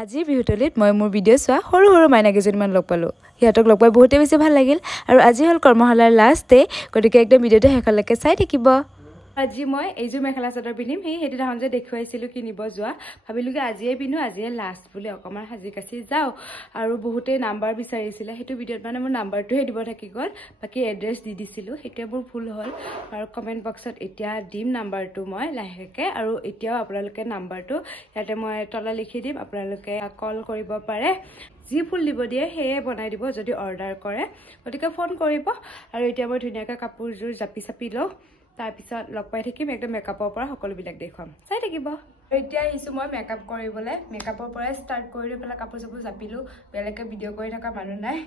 আজিৰ বিহুতলিত মই মোৰ ভিডিঅ' চোৱা সৰু সৰু মাইনা কেইজনীমান লগ পালোঁ। সিহঁতক লগ পাই বহুতেই বেছি ভাল লাগিল আৰু আজি হ'ল কৰ্মশালাৰ লাষ্ট ডে, গতিকে একদম ভিডিঅ'টো শেষলৈকে চাই থাকিব। আজি মই এইযোৰ মেখেলা চাদৰ পিন্ধিম, সেইদিনাখন যে দেখুৱাইছিলোঁ কিনিব যোৱা, ভাবিলোঁ কি আজিয়ে পিন্ধো, আজিয়ে লাষ্ট বুলি অকণমান সাজি কাচি যাওঁ। আৰু বহুতেই নাম্বাৰ বিচাৰিছিলে, সেইটো ভিডিঅ'ত মানে মোৰ নাম্বাৰটোহে দিব থাকি গ'ল, বাকী এড্ৰেছ দি দিছিলোঁ, সেইটোৱে মোৰ ভুল হ'ল। আৰু কমেণ্ট বক্সত এতিয়া দিম নাম্বাৰটো মই লাহেকৈ, আৰু এতিয়াও আপোনালোকে নাম্বাৰটো ইয়াতে মই তলত লিখি দিম, আপোনালোকে কল কৰিব পাৰে। যি ফুল দিব দিয়ে সেয়ে বনাই দিব যদি অৰ্ডাৰ কৰে, গতিকে ফোন কৰিব। আৰু এতিয়া মই ধুনীয়াকৈ কাপোৰযোৰ জাপি চাপি লওঁ, তাৰপিছত লগ পাই থাকিম, একদম মেকআপৰ পৰা সকলোবিলাক দেখুৱাম, চাই থাকিব। এতিয়া আহিছোঁ মই মেকআপ কৰিবলৈ, মেকআপৰ পৰাই ষ্টাৰ্ট কৰি লৈ পেলাই কাপোৰ চাপোৰ জাপিলোঁ, বেলেগকৈ ভিডিঅ' কৰি থকা মানুহ নাই,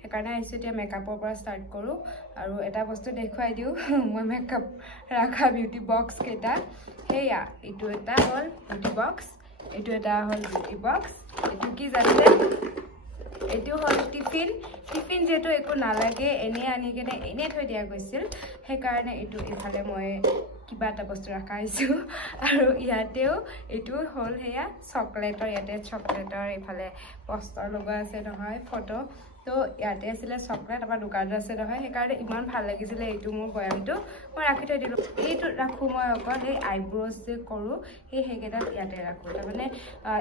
সেইকাৰণে আহিছোঁ এতিয়া মেকআপৰ পৰা ষ্টাৰ্ট কৰোঁ। আৰু এটা বস্তু দেখুৱাই দিওঁ, মই মেকআপ ৰখা বিউটি বক্স কেইটা, সেয়া এইটো এটা হ'ল বিউটি বক্স, এইটো এটা হ'ল বিউটি বক্স, এইটো কি জানিলে, এইটো হ'ল টিফিন। টিফিন যিহেতু একো নালাগে, এনেই আনি কিনে এনেই থৈ দিয়া গৈছিল, সেইকাৰণে এইটো ইফালে মই কিবা এটা বস্তু ৰখা হৈছোঁ। আৰু ইয়াতেও এইটো হ'ল সেয়া চকলেটৰ, ইয়াতে চকলেটৰ এইফালে পষ্টাৰ লগোৱা আছে নহয়, ফটো, তো ইয়াতে আছিলে চকলেট, আমাৰ দোকানত আছে নহয়, সেইকাৰণে ইমান ভাল লাগিছিলে এইটো মোৰ বয়ামটো, মই ৰাখি থৈ দিলোঁ। এইটো ৰাখোঁ মই অকল সেই আইব্ৰ'জ যে কৰোঁ, সেইকেইটাত ইয়াতে ৰাখোঁ। তাৰমানে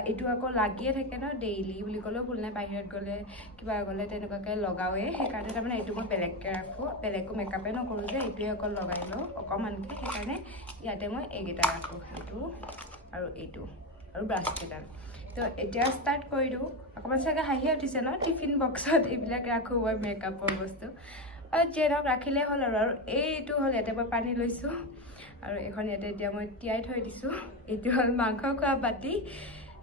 এইটো আকৌ লাগিয়ে থাকে ন, ডেইলি বুলি ক'লেও ভুল নাই, বাহিৰত গ'লে কিবা গ'লে তেনেকুৱাকৈ লগাওঁৱেই, সেইকাৰণে তাৰমানে এইটো মই বেলেগকৈ ৰাখোঁ, বেলেগো মেকআপে নকৰোঁ যে, এইটোৱে অকল লগাই লওঁ অকণমানকৈ, সেইকাৰণে ইয়াতে মই এইকেইটা ৰাখোঁ, এইটো আৰু এইটো আৰু ব্ৰাছকেইডাল। তো এতিয়া ষ্টাৰ্ট কৰি দিওঁ। অকণমান চাগে হাঁহিয়ে উঠিছে ন, টিফিন বক্সত এইবিলাক ৰাখোঁ মই মেকআপৰ বস্তু, আৰু যিয়ে ধৰক ৰাখিলেই হ'ল। আৰু এইটো হ'ল ইয়াতে মই পানী লৈছোঁ, আৰু এইখন ইয়াতে এতিয়া মই তিয়াই থৈ দিছোঁ, এইটো হ'ল মাংস খোৱা বাতি,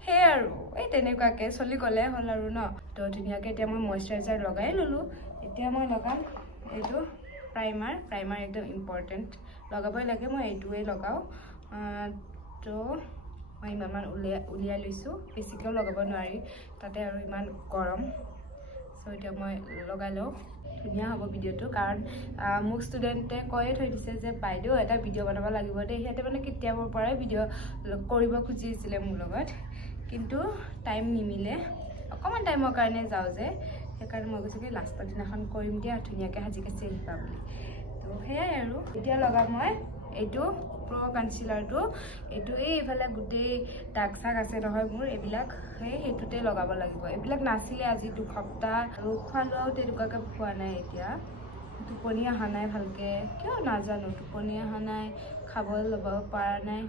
সেয়ে আৰু এই তেনেকুৱাকৈ চলি গ'লে হ'ল আৰু ন। তো ধুনীয়াকৈ এতিয়া মই মইশ্চাৰাইজাৰ লগাই ল'লোঁ, এতিয়া মই লগাম এইটো প্ৰাইমাৰ একদম ইম্পৰ্টেণ্ট, লগাবই লাগে, মই এইটোৱে লগাওঁ। তো মই ইমানমান উলিয়াই লৈছোঁ, বেছিকৈও লগাব নোৱাৰি তাতে, আৰু ইমান গৰম। চ' এতিয়া মই লগাই লওঁ, ধুনীয়া হ'ব ভিডিঅ'টো, কাৰণ মোক ষ্টুডেণ্টে কৈয়ে থৈ দিছে যে বাইদেউ এটা ভিডিঅ' বনাব লাগিব দেই। সিহঁতে মানে কেতিয়াবাৰ পৰাই ভিডিঅ' কৰিব খুজিছিলে মোৰ লগত, কিন্তু টাইম নিমিলে, অকণমান টাইমৰ কাৰণে যাওঁ যে, সেইকাৰণে মই কৈছোঁ কি লাষ্টৰ দিনাখন কৰিম দিয়া, ধুনীয়াকৈ সাজি কাচি আহিবা বুলি। তো সেয়াই আৰু এতিয়া লগাম মই এইটো প্ৰ' কনচিলাৰটো, এইটো এইফালে গোটেই দাগ চাগ আছে নহয় মোৰ, এইবিলাক সেইটোতে লগাব লাগিব। এইবিলাক নাছিলে আজি 2 সপ্তাহ, আৰু খোৱা লোৱাও তেনেকুৱাকৈ খোৱা নাই, এতিয়া টোপনি অহা নাই ভালকৈ, কিয় নাজানো, টোপনি অহা নাই, খাব ল'ব পৰা নাই।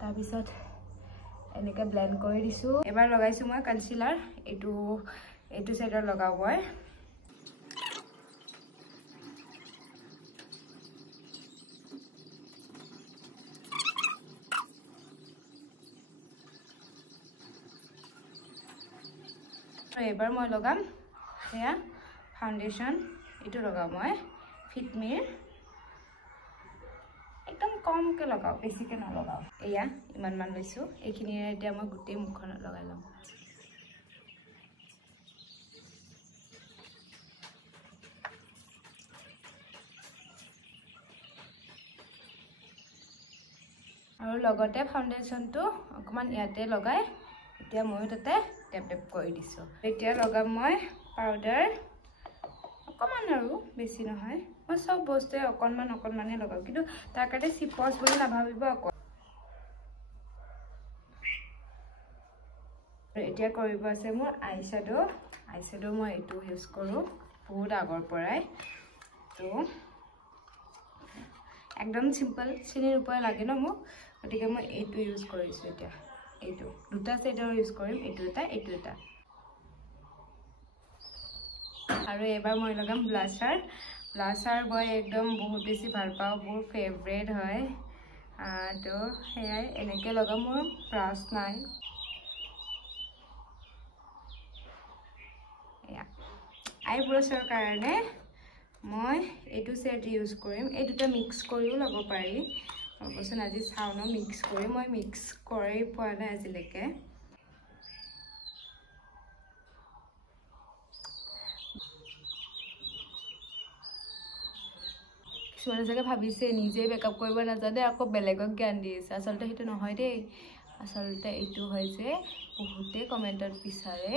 তাৰপিছত এনেকৈ ব্লেণ্ড কৰি দিছোঁ। এবাৰ লগাইছোঁ মই কনচিলাৰ, এইটো চাইডত লগাওঁ মই। আৰু এইবাৰ মই লগাম সেয়া ফাউণ্ডেশ্যন, এইটো লগাওঁ মই ফিটমিৰ, একদম কমকৈ লগাওঁ, বেছিকৈ নলগাওঁ। এয়া ইমানমান লৈছোঁ, এইখিনিৰে এতিয়া মই গোটেই মুখখনত লগাই ল'ম। আৰু লগতে ফাউণ্ডেশ্যনটো অকণমান ইয়াতে লগাই এতিয়া ময়ো তাতে টেপ টেপ কৰি দিছোঁ। এতিয়া লগাম মই পাউডাৰ অকণমান, আৰু বেছি নহয়, মই চব বস্তুৱে অকণমানে লগাওঁ, কিন্তু তাৰ কাৰণে চিপচ বুলি নাভাবিব আকৌ। এতিয়া কৰিব আছে মোৰ আইশ্বেডো মই এইটো ইউজ কৰোঁ বহুত আগৰ পৰাই, তো একদম চিম্পল, চিনিৰ ওপৰত লাগে ন মোক, গতিকে মই এইটো ইউজ কৰিছোঁ। এতিয়া এইটো 2টা ছেডৰ ইউজ কৰিম, এইটো এটা। আৰু এবাৰ মই লগাম ব্লাছাৰ মই একদম বহুত বেছি ভাল পাওঁ, মোৰ ফেভৰেট হয়। তো সেয়াই এনেকৈ লগাম, মোৰ ব্ৰাছ নাই। এয়া আইব্ৰছৰ কাৰণে মই এইটো ছেট ইউজ কৰিম, এই দুটা মিক্স কৰিও ল'ব পাৰি। ৰ'বচোন আজি চাওঁ ন, মিক্স কৰি, মই মিক্স কৰি পোৱা নাই আজিলৈকে। কিছুমানে চাগে ভাবিছে নিজে মেকআপ কৰিব নাজানে আকৌ বেলেগক জ্ঞান দি আছে, আচলতে সেইটো নহয় দেই। আচলতে এইটো হয় যে বহুতে কমেণ্টত বিচাৰে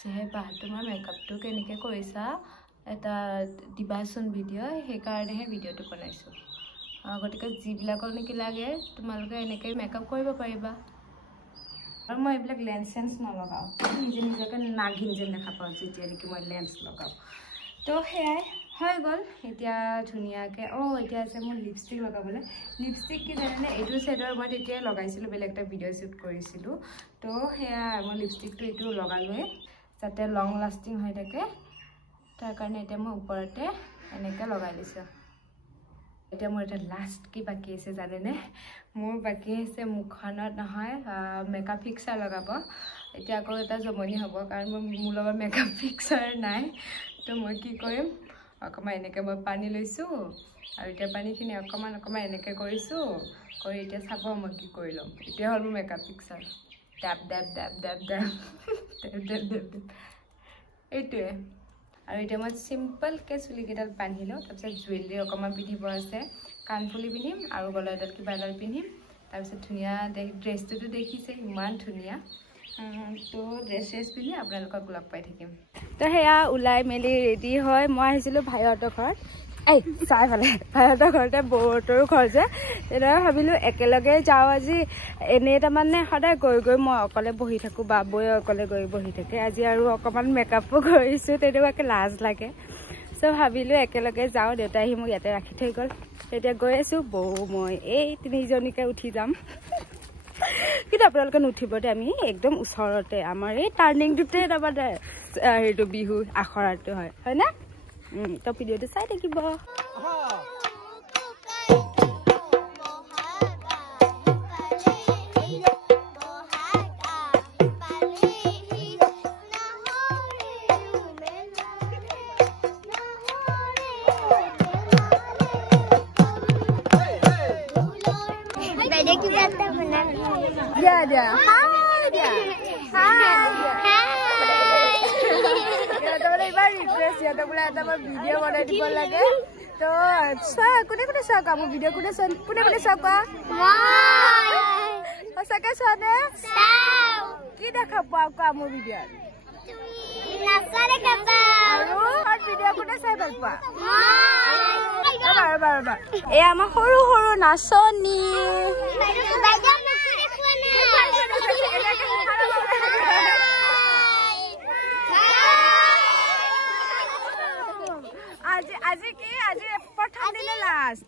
যে বা তোমাৰ মেকআপটো কেনেকৈ কৰিছা এটা দিবাচোন ভিডিঅ' সেইকাৰণেহে ভিডিঅ'টো বনাইছোঁ গতিকে যিবিলাকৰ নেকি লাগে তোমালোকে এনেকৈ মেকআপ কৰিব পাৰিবা আৰু মই এইবিলাক লেন্স চেন্স নলগাওঁ নিজে নিজকে নাগিন যেন দেখা পাওঁ যেতিয়া নেকি মই লেন্স লগাওঁ তো সেয়াই হৈ গ'ল এতিয়া ধুনীয়াকৈ এতিয়া আছে মোৰ লিপষ্টিক লগাবলৈ লিপষ্টিক কি জানেনে এইটো শ্বেডৰ মই তেতিয়াই লগাইছিলোঁ বেলেগ এটা ভিডিঅ' শ্বুট কৰিছিলোঁ তো সেয়া মই লিপষ্টিকটো এইটো লগালোৱে যাতে লং লাষ্টিং হৈ থাকে তাৰ কাৰণে এতিয়া মই ওপৰতে এনেকৈ লগাই লৈছোঁ এতিয়া মোৰ এটা লাষ্ট কি বাকী আছে জানেনে মোৰ বাকী আছে মুখখনত নহয় মেকআপ ফিক্সাৰ লগাব এতিয়া আকৌ এটা জমনি হ'ব কাৰণ মোৰ লগত মেকআপ ফিক্সাৰ নাই তো মই কি কৰিম অকণমান এনেকৈ মই পানী লৈছোঁ আৰু এতিয়া পানীখিনি অকণমান এনেকৈ কৰিছোঁ কৰি এতিয়া চাব মই কি কৰি ল'ম এতিয়া হ'ল মোৰ মেকআপ ফিক্সাৰ ডেপ ডেপ ডেপ ডেপ ডেপ ডেপ ডেপ ডেপ ডেপ এইটোৱে আৰু এতিয়া মই চিম্পলকৈ চুলিকেইডাল বান্ধি লওঁ তাৰপিছত জুৱেলাৰী অকণমান পিন্ধিব আছে কাণফুলি পিন্ধিম আৰু গলৰ এডাল কিবা এডাল পিন্ধিম তাৰপিছত ধুনীয়া ড্ৰেছটোতো দেখিছে ইমান ধুনীয়া তো ড্ৰেছ পিন্ধি আপোনালোকক লগ পাই থাকিম তো সেয়া ওলাই মেলি ৰেডি হয় মই আহিছিলোঁ ভাইহঁতৰ ঘৰত চাই ফালে ভাইহঁতৰ ঘৰতে বৌহঁতৰো ঘৰ যে তেনেদৰে ভাবিলোঁ একেলগে যাওঁ আজি এনেই তাৰমানে সদায় গৈ মই অকলে বহি থাকোঁ বা বৌয়ে অকলে গৈ বহি থাকে আজি আৰু অকণমান মেকআপো কৰিছোঁ তেনেকুৱাকৈ লাজ লাগে চ' ভাবিলোঁ একেলগে যাওঁ দেউতাই আহি মোক ইয়াতে ৰাখি থৈ গ'ল এতিয়া গৈ আছোঁ বৌ মই এই তিনিজনীকে উঠি যাম কিন্তু আপোনালোকে নুঠিব দে আমি একদম ওচৰতে আমাৰ এই টাৰ্ণিংটোতে তাৰমানে হেৰিটো বিহু আখৰাটো হয় না তো ভিডিঅ'টো চাই থাকিব ভিডিঅ' বনাই দিব লাগে তো চোৱা কোনে চোৱা আকৌ মোৰ ভিডিঅ' কোনে চোৱা কোৱা সঁচাকৈ চোৱা নে কি দেখা পোৱা কোৱা মোৰ ভিডিঅ'ত আৰু ভিডিঅ' কোনে চাই ভাল পোৱা এয়া আমাৰ সৰু সৰু নাচনী আজি কি আজি প্ৰথম দিনে লাষ্ট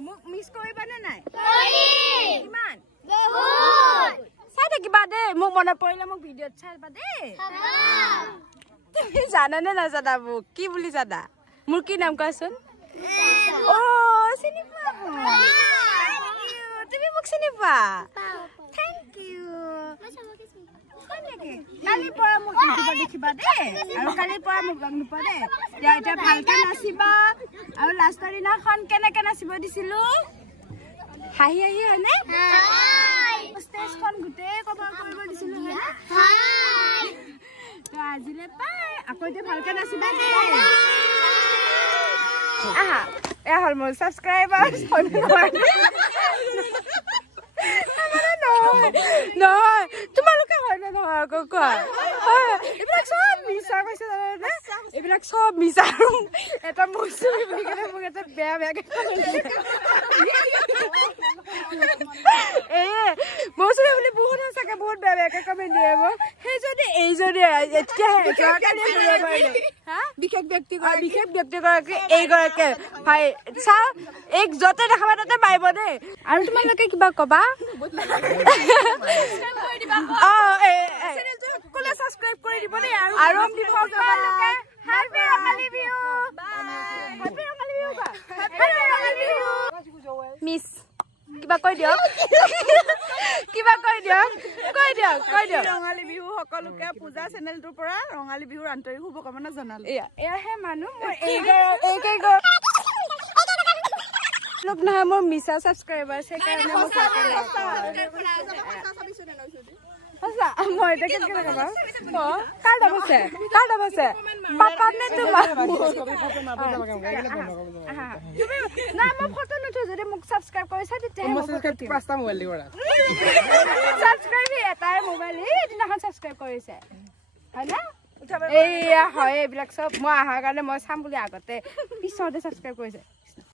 মোক মিছ কৰিবানে নাই কিমান চাই থাকিবা দেই মোক মনত পৰিলে মোক ভিডিঅ'ত চাইবা দেই তুমি জানানে নাজানা মোক কি বুলি জানা মোৰ কি নাম কোৱাচোন চিনি পোৱা তুমি মোক চিনি পোৱা থেংক ইউ কালিৰ পৰা মোক ইউটিউবত দেখিবা দেই আৰু কালিৰ পৰা মোক লগ নোপোৱা দেই এতিয়া ভালকে নাচিবা আৰু লাষ্টৰ দিনাখন কেনেকে নাচিব দিছিলো হাঁহি হাঁহি হয়নে ষ্টেজখন গোটেই কভাৰ কৰিব দিছিলো হয়নে তো আজিলে পাই আকৌ এতিয়া ভালকে নাচিবা দেই আহা এয়া হ'ল মোৰ ছাবস্ক্ৰাইবাৰ নহয় তোমালোকে হয় নে নহয় আকৌ কোৱা এইবিলাক চব মিছা কৈছে জানানে এইবিলাক চব মিছা এটা মৌচুমী বুলি কেনে মোক এটা বেয়াকে মৌচুমী বুলি বহুত সঁচাকে বহুত বেয়াকে কমেণ্ট দিয়ে মোক সেইজনী এইজনী বিশেষ ব্যক্তিগৰাকী এইগৰাকী ভাই চাওঁ এই য'তে দেখাবা তাতে মাৰিব দেই আৰু তোমালোকে কিবা কবা সাবস্ক্রাইব করে দিব দেই আর সকলকে happy Rongali Bihu happy Rongali Bihu miss কিবা কই দিও ৰঙালী বিহু সকলোকে পূজা চেনেলটোৰ পৰা ৰঙালী বিহুৰ আন্তৰিক শুভকামনা জনালো এয়াহে মানুহ লোক নহয় মোৰ মিছা ছাবস্ক্ৰাইবাৰ আছে কাৰণে আচ্ছা মই এটা কেনে লগাবা কাৰ দাম আছে পাপা নে তোমাৰ না মই ফটো নথো যদি মোক সাবস্ক্ৰাইব কৰিছা তেতিয়া মই পাঁচটা মোবাইল দিবা সাবস্ক্ৰাইব এটাই মোবাইল এই দিনাখন সাবস্ক্ৰাইব কৰিছে হয় না এইয়া হয় এইবিলাক সব মই আহাৰ কাৰণে মই চাম বুলি আগতে পিছতে সাবস্ক্ৰাইব কৰিছে